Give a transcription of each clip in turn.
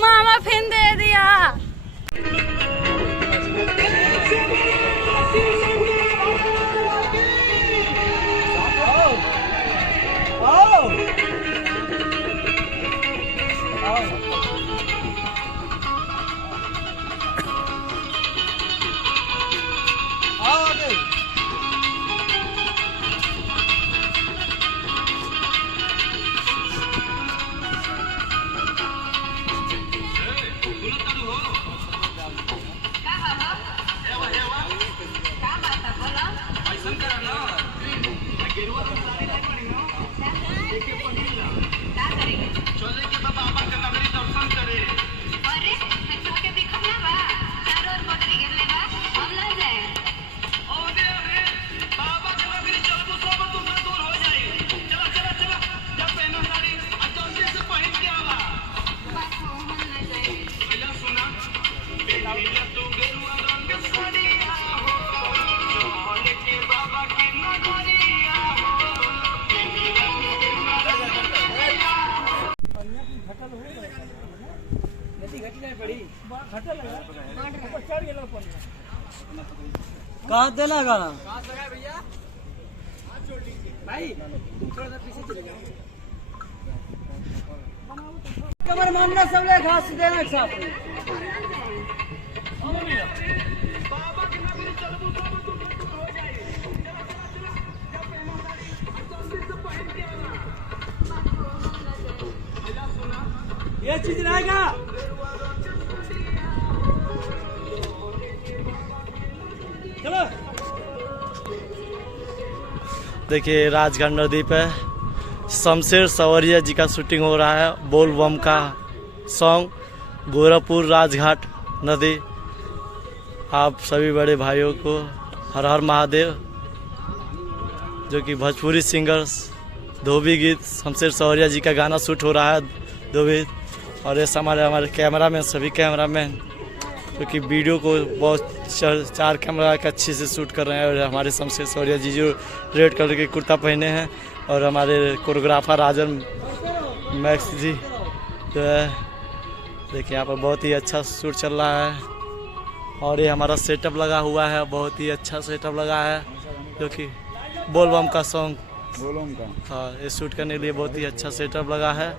मामा फिर दे दिया। कहाँ देना गाना भाई थोड़ा सा पीछे चले जाओ। कमर मानना सब ले घास देना साफ ये चीज रहेगा। चलो देखिए राजघाट नदी पे शमशेर सवरिया जी का शूटिंग हो रहा है। बोल बम का सॉन्ग गोरखपुर राजघाट नदी। आप सभी बड़े भाइयों को हर हर महादेव। जो कि भोजपुरी सिंगर्स धोबी गीत शमशेर सवरिया जी का गाना शूट हो रहा है धोबी। और ये हमारे कैमरामैन सभी कैमरामैन जो कि वीडियो को बहुत चार कैमरा का अच्छे से शूट कर रहे हैं। और हमारे शमशेर सवरिया जी जो रेड कलर के कुर्ता पहने हैं और हमारे कोरियोग्राफर राजन मैक्स जी जो है देखिए यहाँ पर बहुत ही अच्छा शूट चल रहा है। और ये हमारा सेटअप लगा हुआ है, बहुत ही अच्छा सेटअप लगा है जो कि बोल बम का सॉन्ग बोलम का। हाँ, ये शूट करने के लिए बहुत ही अच्छा सेटअप लगा है।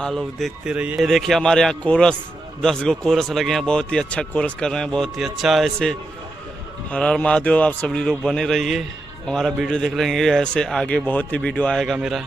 आप लोग देखते रहिए। ये देखिए हमारे यहाँ कोरस 10 गो कोरस लगे हैं, बहुत ही अच्छा कोरस कर रहे हैं, बहुत ही अच्छा। ऐसे हर हर महादेव। आप सभी लोग बने रहिए, हमारा वीडियो देख लेंगे। ऐसे आगे बहुत ही वीडियो आएगा मेरा।